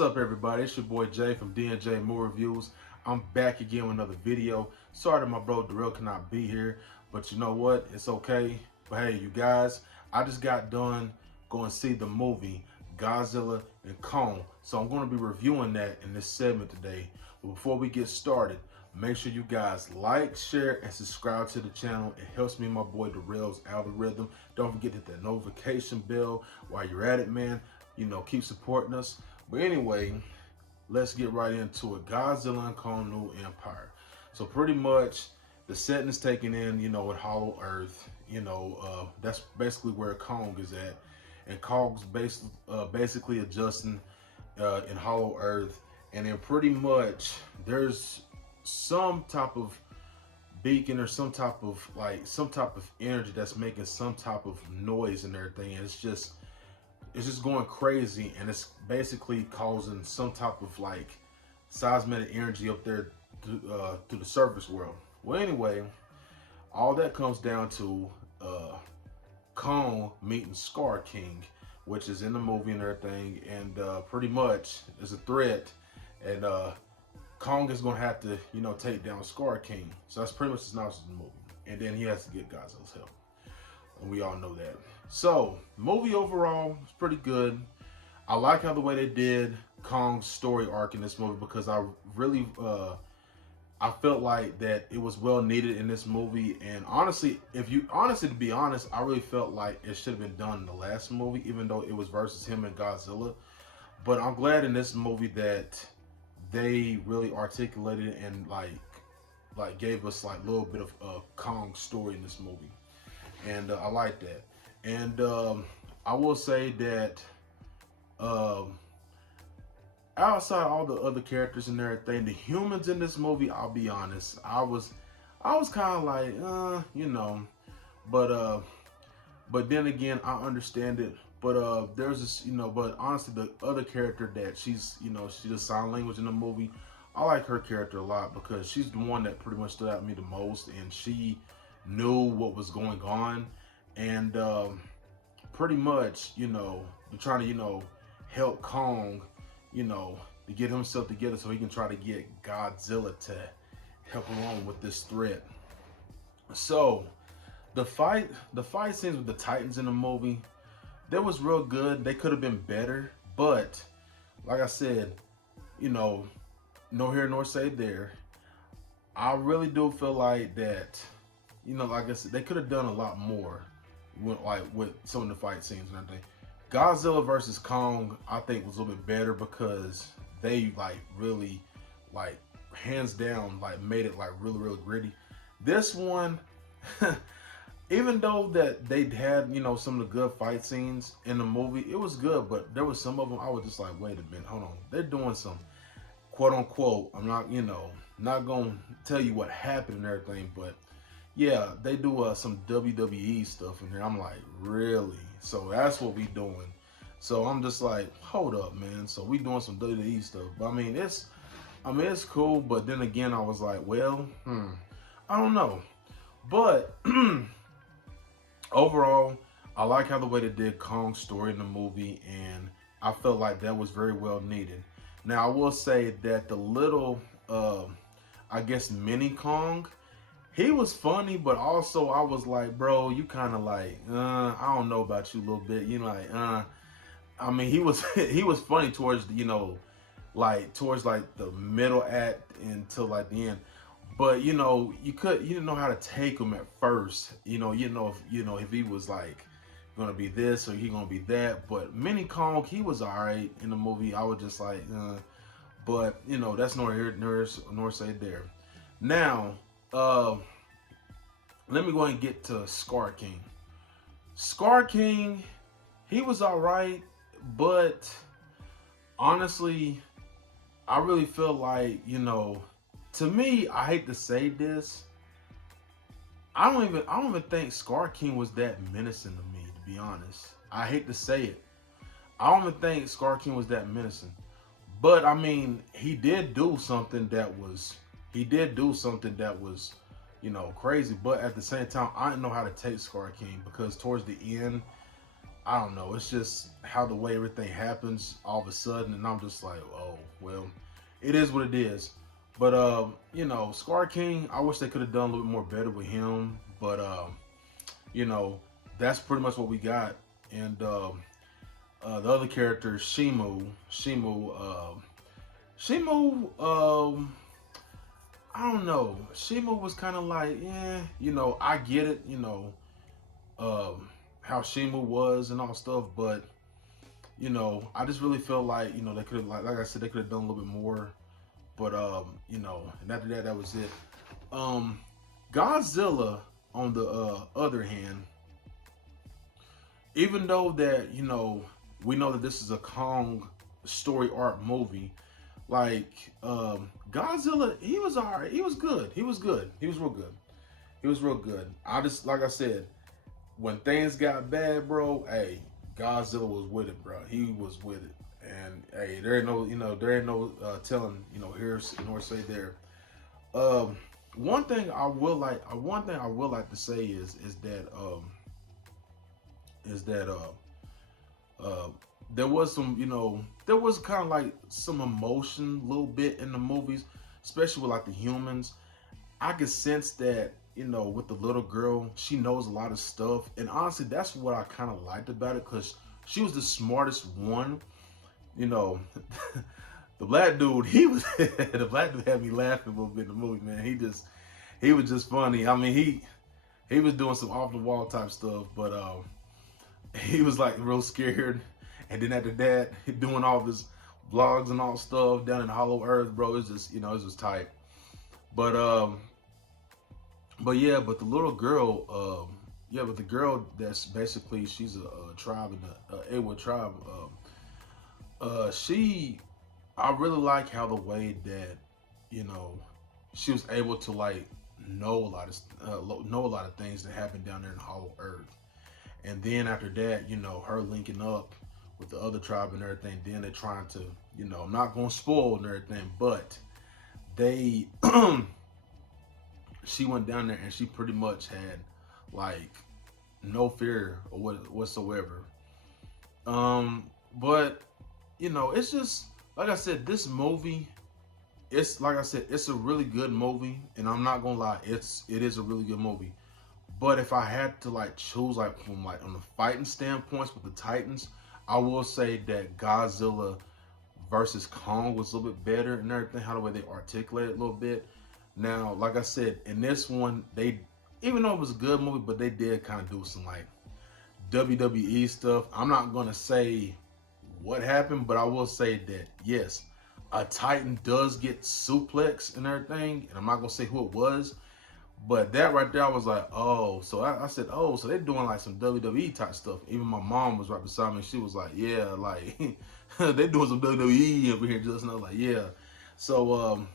What's up, everybody? It's your boy Jay from D&J Movie Reviews. I'm back again with another video. Sorry that my bro Darrell cannot be here, but you know what? It's okay. But hey, you guys, I just got done going to see the movie Godzilla and Kong. So I'm going to be reviewing that in this segment today. But before we get started, make sure you guys like, share, and subscribe to the channel. It helps me and my boy Darrell's algorithm. Don't forget to hit that notification bell while you're at it, man. You know, keep supporting us. But anyway, let's get right into it. Godzilla and Kong New Empire. So pretty much the setting is taken in, you know, with Hollow Earth. You know, that's basically where Kong is at. And Kong's basically adjusting in Hollow Earth. And then pretty much there's some type of beacon or some type of energy that's making some type of noise and everything. And it's just going crazy, and it's basically causing some type of like seismic energy up there to the surface world. Well, anyway, all that comes down to Kong meeting Scar King, which is in the movie and everything, and pretty much is a threat, and Kong is gonna have to, you know, take down Scar King. So that's pretty much the synopsis of the movie, and then he has to get Godzilla's help. And we all know that. So, movie overall is pretty good. I like how the way they did Kong's story arc in this movie, because I really, I felt like that it was well needed in this movie. And honestly, to be honest, I really felt like it should have been done in the last movie, even though it was versus him and Godzilla. But I'm glad in this movie that they really articulated and like gave us like a little bit of Kong's story in this movie. And I like that. And I will say that outside all the other characters and everything, the humans in this movie, I'll be honest, I was kind of like, you know, but then again, I understand it. But there's this, you know, but honestly, the other character that she's, you know, she does sign language in the movie, I like her character a lot, because she's the one that pretty much stood out to me the most, and she knew what was going on, and pretty much, you know, trying to, you know, help Kong, you know, to get himself together so he can try to get Godzilla to help along with this threat. So the fight scenes with the Titans in the movie, that was real good. They could have been better, but like I said, you know, no here nor say there. I really do feel like that, you know, like I said, they could have done a lot more with some of the fight scenes and everything. Godzilla versus Kong, I think, was a little bit better, because they really hands down made it really gritty. This one, even though that they had, you know, some of the good fight scenes in the movie, it was good, but there was some of them I was just like, wait a minute, hold on, they're doing some quote unquote, I'm not, you know, not gonna tell you what happened and everything, but yeah, they do some WWE stuff in there. I'm like, really? So that's what we doing. So I'm just like, hold up, man. So we doing some WWE stuff. But I mean, it's cool. But then again, I was like, well, I don't know. But overall, I like how the way they did Kong's story in the movie, and I felt like that was very well needed. Now, I will say that the little, I guess, mini Kong, he was funny, but also I was like, bro, you kind of like, I don't know about you a little bit. You know, like, I mean, he was he was funny towards, you know, towards the middle act until the end. But you know, you didn't know how to take him at first. You know if he was gonna be this or he gonna be that. But Mini Kong, he was alright in the movie. I was just like, but you know, that's nor here nor say there. Now, let me go ahead and get to Scar King. Scar King, he was alright, but honestly, I really feel like, you know, to me, I hate to say this, I don't even think Scar King was that menacing to me, to be honest. I hate to say it. I don't even think Scar King was that menacing. But I mean, he did do something that was, you know, crazy. But at the same time, I didn't know how to take Scar King, because towards the end, I don't know. It's just how the way everything happens all of a sudden, and I'm just like, oh well, it is what it is. But Scar King, I wish they could have done a little bit more better with him. But you know, that's pretty much what we got. And the other character, Shimu, I don't know. Shimu was kind of like, yeah, I get it, how Shimu was and all stuff, but I just really felt like, they could have, like I said, they could have done a little bit more. But and after that, that was it. Godzilla, on the other hand, even though that we know that this is a Kong story arc movie, like Godzilla, he was alright. He was good. He was good. He was real good. He was real good. I just, like I said, when things got bad, bro, hey, Godzilla was with it, bro. He was with it. And hey, there ain't no, telling, here nor say there. One thing I will like to say is that there was some, there was kind of like some emotion a little bit in the movies, especially with like the humans. I could sense that, with the little girl, she knows a lot of stuff. And honestly, that's what I kind of liked about it, because she was the smartest one. The black dude, the black dude had me laughing a little bit in the movie, man. He was just funny. I mean, he was doing some off the wall type stuff, but he was like real scared. And then after that, doing all of his vlogs and all stuff down in Hollow Earth, bro, it's just, it's just tight. But yeah, but the little girl, but the girl that's basically, she's a tribe in the Awa tribe. I really like how the way that, she was able to like know a lot of things that happened down there in Hollow Earth. And then after that, her linking up with the other tribe and everything, then they're trying to, I'm not going to spoil and everything, but they, she went down there and she pretty much had like no fear or whatsoever. But it's just, like I said, this movie, it's like I said, it's a really good movie, and I'm not gonna lie, it is a really good movie. But if I had to like choose, like from like on the fighting standpoints with the Titans, I will say that Godzilla versus Kong was a little bit better and everything, how the way they articulated a little bit. Now, like I said, in this one, they, even though it was a good movie, but they did kind of do some like WWE stuff. I'm not gonna say what happened, but I will say that yes, a Titan does get suplex and everything, and I'm not gonna say who it was, but that right there, I was like, oh. So I said, oh, so they're doing like some WWE type stuff. Even my mom was right beside me. She was like, yeah, like they doing some WWE over here, just, and I was like, yeah. So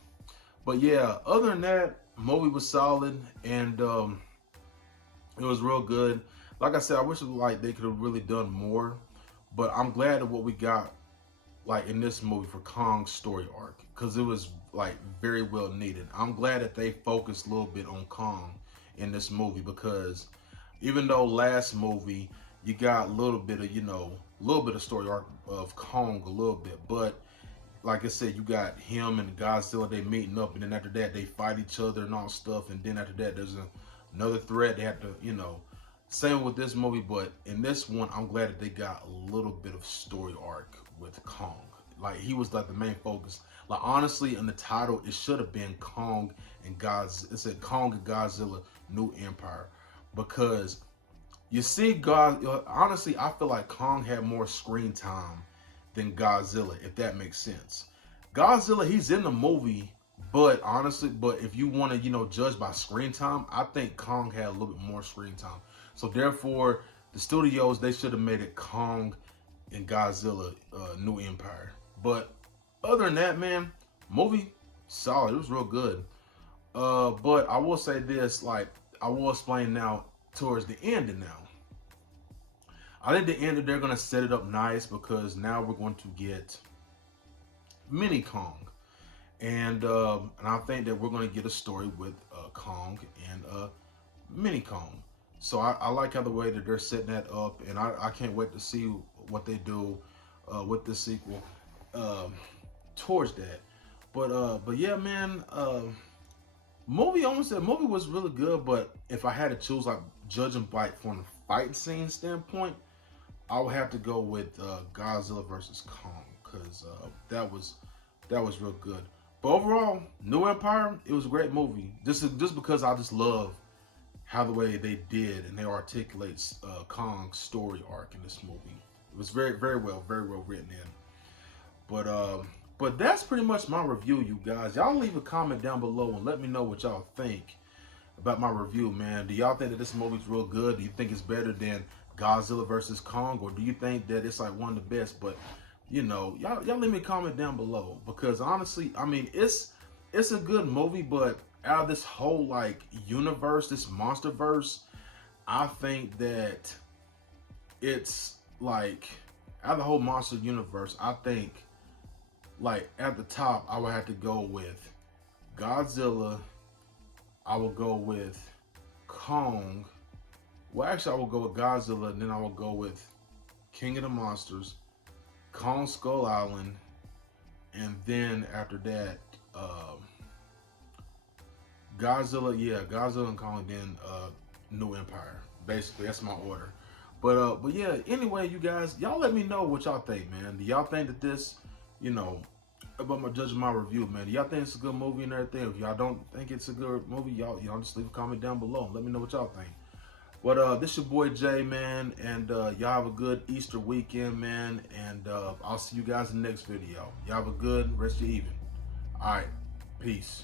but yeah, other than that, movie was solid, and it was real good. Like I said, I wish like they could have really done more, but I'm glad of what we got like in this movie for Kong's story arc, because it was like very well needed. I'm glad that they focused a little bit on Kong in this movie, because even though last movie you got a little bit of, a little bit of story arc of Kong a little bit, but like I said, you got him and Godzilla, they meeting up, and then after that they fight each other and all stuff, and then after that there's another threat they have to, same with this movie. But in this one, I'm glad that they got a little bit of story arc with Kong. Like, he was like the main focus. Like, honestly, in the title, it should have been Kong and Godzilla. It said Kong and Godzilla New Empire, because you see, honestly, I feel like Kong had more screen time than Godzilla, if that makes sense. Godzilla, he's in the movie, but honestly, if you want to, judge by screen time, I think Kong had a little bit more screen time. So therefore, the studios, they should have made it Kong and Godzilla New Empire. But other than that, man, movie solid. It was real good. But I will say this, like, I will explain now towards the ending now. I think the end, they're going to set it up nice, because now we're going to get Mini Kong. And I think that we're going to get a story with Kong and Mini Kong. So I like how the way that they're setting that up, and I can't wait to see what they do with the sequel um, towards that. But yeah, man, movie almost the movie was really good. But if I had to choose, like judging by from the fight scene standpoint, I would have to go with Godzilla versus Kong because that was real good. But overall, New Empire, it was a great movie. Just because I just love how the way they did and they articulate Kong's story arc in this movie. It was very well written in. But but that's pretty much my review, you guys. Y'all leave a comment down below and let me know what y'all think about my review, man. Do y'all think that this movie's real good? Do you think it's better than Godzilla versus Kong, or do you think that it's like one of the best? But you know, y'all leave me a comment down below because honestly, I mean, it's a good movie, but out of this whole like universe, this monster verse, I think that it's like out of the whole monster universe, I think like at the top, I would have to go with Godzilla. I will go with Kong. Well, actually, I will go with Godzilla, and then I will go with King of the Monsters, Kong Skull Island, and then after that, Godzilla. Yeah, Godzilla and Kong, then New Empire. Basically, that's my order. But yeah. Anyway, you guys, y'all let me know what y'all think, man. Do y'all think that this, you know, about my judging my review, man? Do y'all think it's a good movie and everything? If y'all don't think it's a good movie, y'all just leave a comment down below and let me know what y'all think. But this your boy Jay, man, and y'all have a good Easter weekend, man, and I'll see you guys in the next video. Y'all have a good rest of your evening. All right, peace.